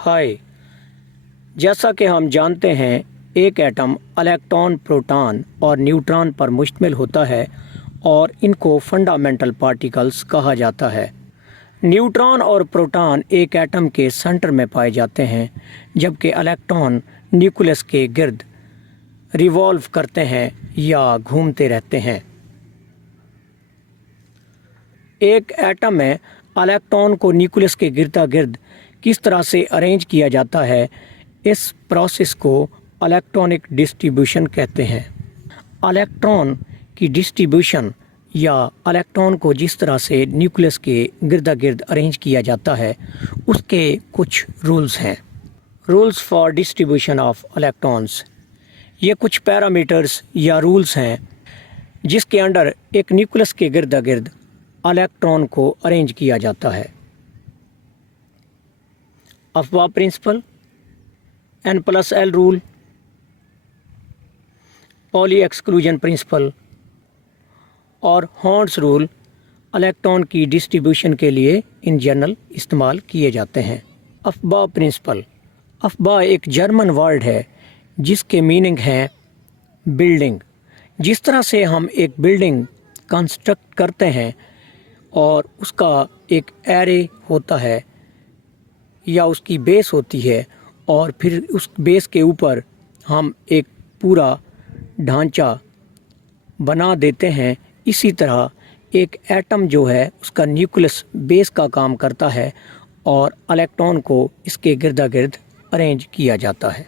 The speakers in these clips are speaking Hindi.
हाय, जैसा कि हम जानते हैं एक एटम इलेक्ट्रॉन, प्रोटॉन और न्यूट्रॉन पर मुश्तमिल होता है और इनको फंडामेंटल पार्टिकल्स कहा जाता है। न्यूट्रॉन और प्रोटॉन एक एटम के सेंटर में पाए जाते हैं, जबकि इलेक्ट्रॉन न्यूक्लियस के गिर्द रिवॉल्व करते हैं या घूमते रहते हैं। एक एटम में इलेक्ट्रॉन को न्यूक्लियस के गिरदा गिर्द किस तरह से अरेंज किया जाता है, इस प्रोसेस को इलेक्ट्रॉनिक डिस्ट्रीब्यूशन कहते हैं। इलेक्ट्रॉन की डिस्ट्रीब्यूशन या इलेक्ट्रॉन को जिस तरह से न्यूक्लियस के गिरदा गिर्द अरेंज किया जाता है, उसके कुछ रूल्स हैं। Rules for distribution of electrons, ये कुछ पैरामीटर्स या रूल्स हैं जिसके अंडर एक न्यूक्लियस के गिरदा गिर्द इलेक्ट्रॉन को अरेंज किया जाता है। Aufbau principle, N+L rule, Pauli exclusion principle और हॉर्न्स रूल इलेक्ट्रॉन की डिस्ट्रीब्यूशन के लिए इन जनरल इस्तेमाल किए जाते हैं। अफबाह प्रिंसिपल, अफबाह एक जर्मन वर्ड है जिसके मीनिंग है बिल्डिंग। जिस तरह से हम एक बिल्डिंग कंस्ट्रक्ट करते हैं और उसका एक एरे होता है या उसकी बेस होती है और फिर उस बेस के ऊपर हम एक पूरा ढांचा बना देते हैं, इसी तरह एक एटम जो है उसका न्यूक्लियस बेस का काम करता है और इलेक्ट्रॉन को इसके गिरदा गिर्द अरेंज किया जाता है।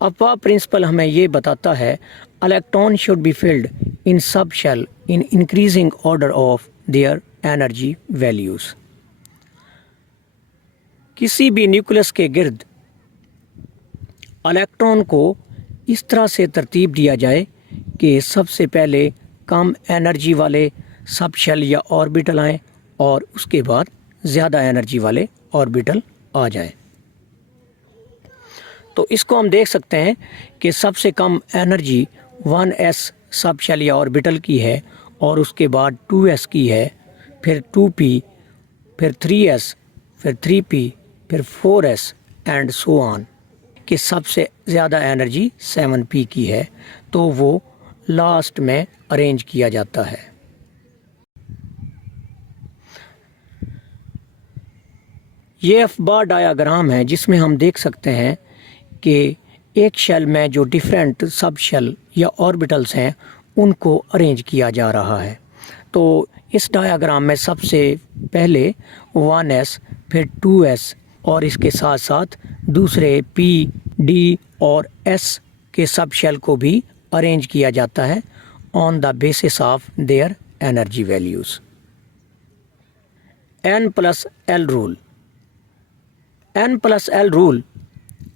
अफबाह प्रिंसिपल हमें ये बताता है electron should be filled in sub shell in increasing order of their energy values. किसी भी न्यूक्लियस के गिर्द इलेक्ट्रॉन को इस तरह से तरतीब दिया जाए कि सबसे पहले कम एनर्जी वाले सब शेल या ऑर्बिटल आएँ और उसके बाद ज़्यादा एनर्जी वाले ऑर्बिटल आ जाएं। तो इसको हम देख सकते हैं कि सबसे कम एनर्जी 1s सब शेल या ऑर्बिटल की है और उसके बाद 2s की है, फिर 2p, फिर 3s, फिर 3p, फिर 4s एंड सो ऑन कि सबसे ज़्यादा एनर्जी 7p की है, तो वो लास्ट में अरेंज किया जाता है। ये अफबाह डायाग्राम है जिसमें हम देख सकते हैं कि एक शेल में जो डिफरेंट सब शेल या ऑर्बिटल्स हैं उनको अरेंज किया जा रहा है। तो इस डायाग्राम में सबसे पहले 1s, फिर 2s और इसके साथ साथ दूसरे p, d और s के सब शेल को भी अरेंज किया जाता है on the basis of their energy values. N+L rule, N+L rule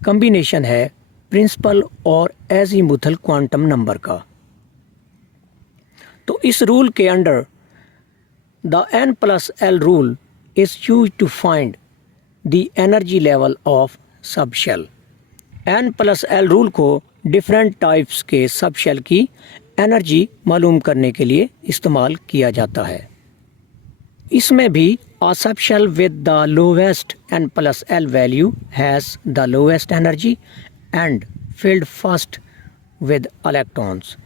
combination है प्रिंसिपल और एजीमुथल क्वांटम नंबर का। तो इस रूल के under the N+L rule is used to find the energy level of sub shell. N+L rule को डिफरेंट टाइप्स के सब शेल की एनर्जी मालूम करने के लिए इस्तेमाल किया जाता है। इसमें भी a subshell with the lowest N+L value has the lowest energy and filled first with electrons।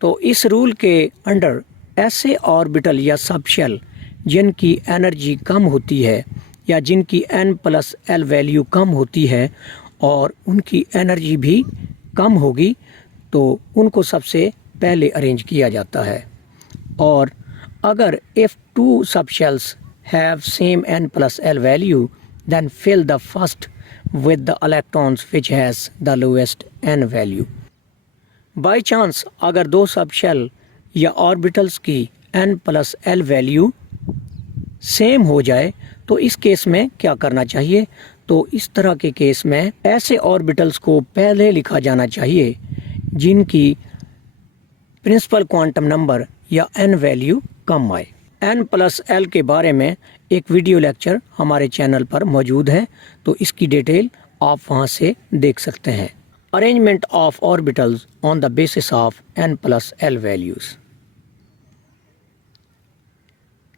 तो इस रूल के अंडर ऐसे ऑर्बिटल या सबशेल जिनकी एनर्जी कम होती है या जिनकी N+L वैल्यू कम होती है और उनकी एनर्जी भी कम होगी, तो उनको सबसे पहले अरेंज किया जाता है। और अगर if two subshells have same N+L value, then fill the first with the electrons which has the lowest N value। By chance अगर दो सबशेल या ऑर्बिटल्स की N+L वैल्यू सेम हो जाए तो इस केस में क्या करना चाहिए? तो इस तरह के केस में ऐसे ऑर्बिटल्स को पहले लिखा जाना चाहिए जिनकी प्रिंसिपल क्वांटम नंबर या N वैल्यू कम आए। N+L के बारे में एक वीडियो लेक्चर हमारे चैनल पर मौजूद है, तो इसकी डिटेल आप वहां से देख सकते हैं। Arrangement of orbitals on the basis of N+L values.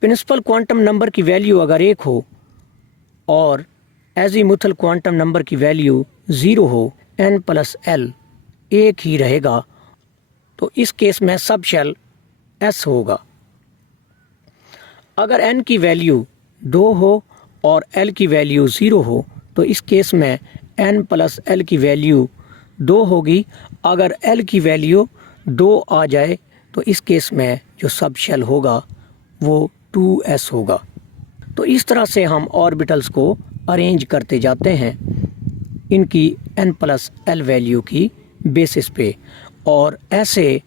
Principal quantum number की वैल्यू अगर 1 हो और एजीमुथल क्वांटम नंबर की वैल्यू 0 हो, n प्लस l एक ही रहेगा, तो इस केस में सब शेल s होगा। अगर n की वैल्यू 2 हो और l की वैल्यू 0 हो, तो इस केस में n प्लस l की वैल्यू 2 होगी। अगर l की वैल्यू 2 आ जाए तो इस केस में जो सब शेल होगा वो 2s होगा। तो इस तरह से हम ऑर्बिटल्स को अरेंज करते जाते हैं इनकी n प्लस l वैल्यू की बेसिस पे, और ऐसे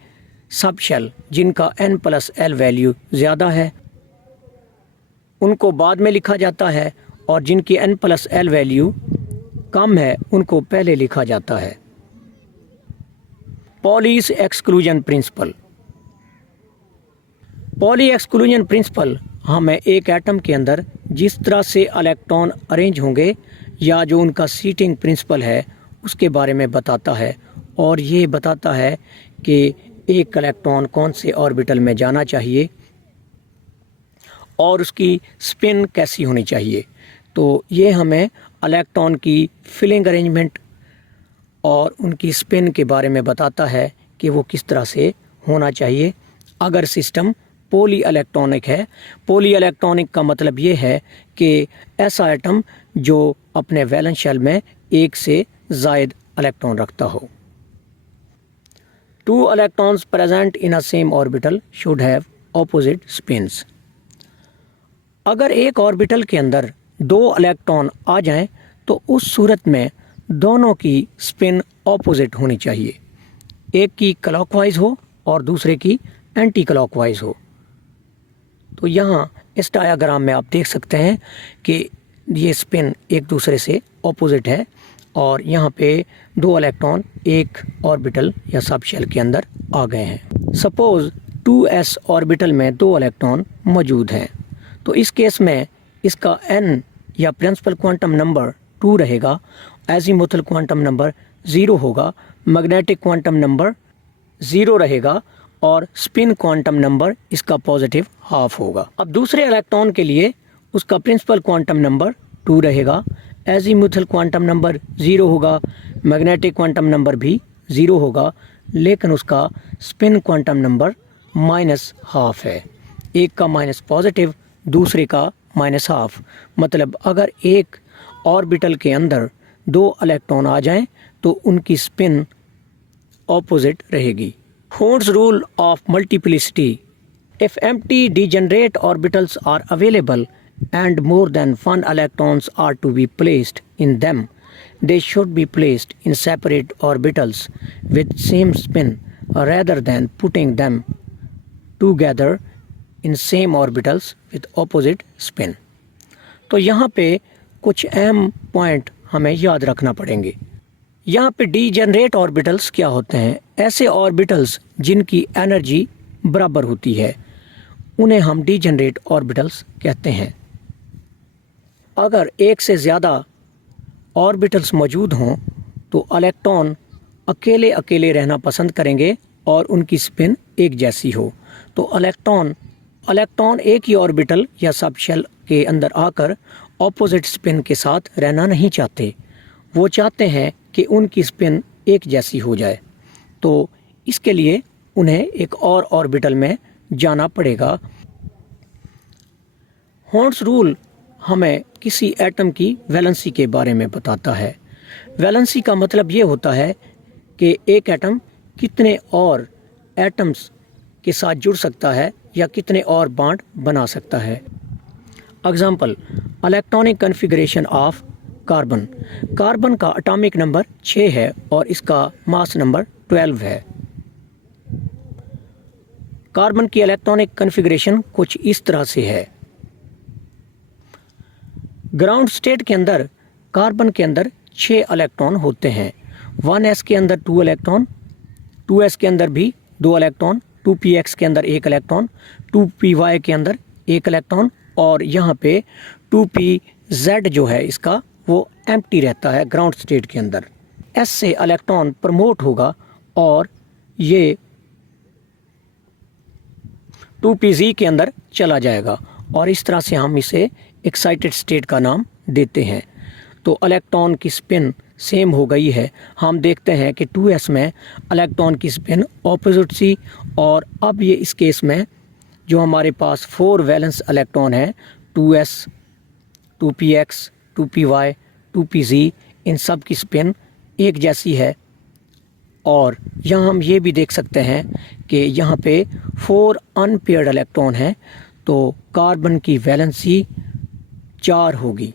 सब शेल जिनका n प्लस l वैल्यू ज़्यादा है उनको बाद में लिखा जाता है, और जिनकी n प्लस l वैल्यू कम है उनको पहले लिखा जाता है। Pauli's exclusion principle. Poly exclusion principal हमें एक एटम के अंदर जिस तरह से इलेक्ट्रॉन अरेंज होंगे या जो उनका सीटिंग प्रिंसिपल है उसके बारे में बताता है, और ये बताता है कि एक इलेक्ट्रॉन कौन से ऑर्बिटल में जाना चाहिए और उसकी स्पिन कैसी होनी चाहिए। तो ये हमें इलेक्ट्रॉन की फिलिंग अरेंजमेंट और उनकी स्पिन के बारे में बताता है कि वो किस तरह से होना चाहिए। अगर सिस्टम पॉली इलेक्ट्रॉनिक है, पॉली इलेक्ट्रॉनिक का मतलब ये है कि ऐसा एटम जो अपने वैलेंस शेल में एक से ज़ायद इलेक्ट्रॉन रखता हो। 2 electrons present in a same orbital should have opposite spins। अगर एक ऑर्बिटल के अंदर 2 इलेक्ट्रॉन आ जाएं तो उस सूरत में दोनों की स्पिन ऑपोजिट होनी चाहिए, एक की क्लॉकवाइज हो और दूसरे की एंटी क्लॉकवाइज हो। तो यहाँ इस डायग्राम में आप देख सकते हैं कि ये स्पिन एक दूसरे से ऑपोजिट है, और यहाँ पे 2 इलेक्ट्रॉन एक ऑर्बिटल या सब शेल के अंदर आ गए हैं। सपोज 2s ऑर्बिटल में 2 इलेक्ट्रॉन मौजूद हैं, तो इस केस में इसका n या प्रिंसिपल क्वांटम नंबर 2 रहेगा, एजीमुथल क्वांटम नंबर 0 होगा, मैग्नेटिक क्वांटम नंबर 0 रहेगा और स्पिन क्वांटम नंबर इसका पॉजिटिव हाफ होगा। अब दूसरे इलेक्ट्रॉन के लिए उसका प्रिंसिपल क्वांटम नंबर 2 रहेगा, एजीमुथल क्वांटम नंबर 0 होगा, मैग्नेटिक क्वांटम नंबर भी 0 होगा, लेकिन उसका स्पिन क्वांटम नंबर -12 है। एक का माइनस पॉजिटिव, दूसरे का -12। मतलब अगर एक ऑर्बिटल के अंदर 2 इलेक्ट्रॉन आ जाएं तो उनकी स्पिन ऑपोजिट रहेगी। Horn's rule of multiplicity। If empty degenerate orbitals are available and more than 1 electrons are to be placed in them, they should be placed in separate orbitals with same spin rather than putting them together in same orbitals with opposite spin। तो यहाँ पे कुछ अहम पॉइंट हमें याद रखना पड़ेंगे। यहाँ पे डीजेनरेट ऑर्बिटल्स क्या होते हैं? ऐसे ऑर्बिटल्स जिनकी एनर्जी बराबर होती है उन्हें हम डीजेनरेट ऑर्बिटल्स कहते हैं। अगर एक से ज़्यादा ऑर्बिटल्स मौजूद हों तो इलेक्ट्रॉन अकेले अकेले रहना पसंद करेंगे और उनकी स्पिन एक जैसी हो। तो इलेक्ट्रॉन एक ही ऑर्बिटल या सब शेल के अंदर आकर ऑपोजिट स्पिन के साथ रहना नहीं चाहते, वो चाहते हैं कि उनकी स्पिन एक जैसी हो जाए। तो इसके लिए उन्हें एक और ऑर्बिटल में जाना पड़ेगा। हॉर्न्स रूल हमें किसी एटम की वैलेंसी के बारे में बताता है। वैलेंसी का मतलब ये होता है कि एक एटम कितने और एटम्स के साथ जुड़ सकता है या कितने और बॉन्ड बना सकता है। Example, electronic configuration of carbon. Carbon का एटॉमिक नंबर 6 है और इसका मास नंबर 12 है। कार्बन की इलेक्ट्रॉनिक कॉन्फ़िगरेशन कुछ इस तरह से है। ग्राउंड स्टेट के अंदर कार्बन के अंदर 6 इलेक्ट्रॉन होते हैं। 1s के अंदर 2 इलेक्ट्रॉन, 2s के अंदर भी 2 इलेक्ट्रॉन, 2px के अंदर 1 इलेक्ट्रॉन, 2py के अंदर 1 इलेक्ट्रॉन, और यहाँ पे 2pz जो है इसका वो एम्प्टी रहता है ग्राउंड स्टेट के अंदर। s से इलेक्ट्रॉन प्रमोट होगा और ये 2pz के अंदर चला जाएगा और इस तरह से हम इसे एक्साइटेड स्टेट का नाम देते हैं। तो इलेक्ट्रॉन की स्पिन सेम हो गई है। हम देखते हैं कि 2s में इलेक्ट्रॉन की स्पिन ऑपोजिट सी, और अब ये इस केस में जो हमारे पास 4 वैलेंस इलेक्ट्रॉन है 2s, 2px, 2py, 2pz, इन सब की स्पिन एक जैसी है। और यहाँ हम ये भी देख सकते हैं कि यहाँ पे 4 अनपेयर्ड इलेक्ट्रॉन हैं, तो कार्बन की वैलेंसी 4 होगी।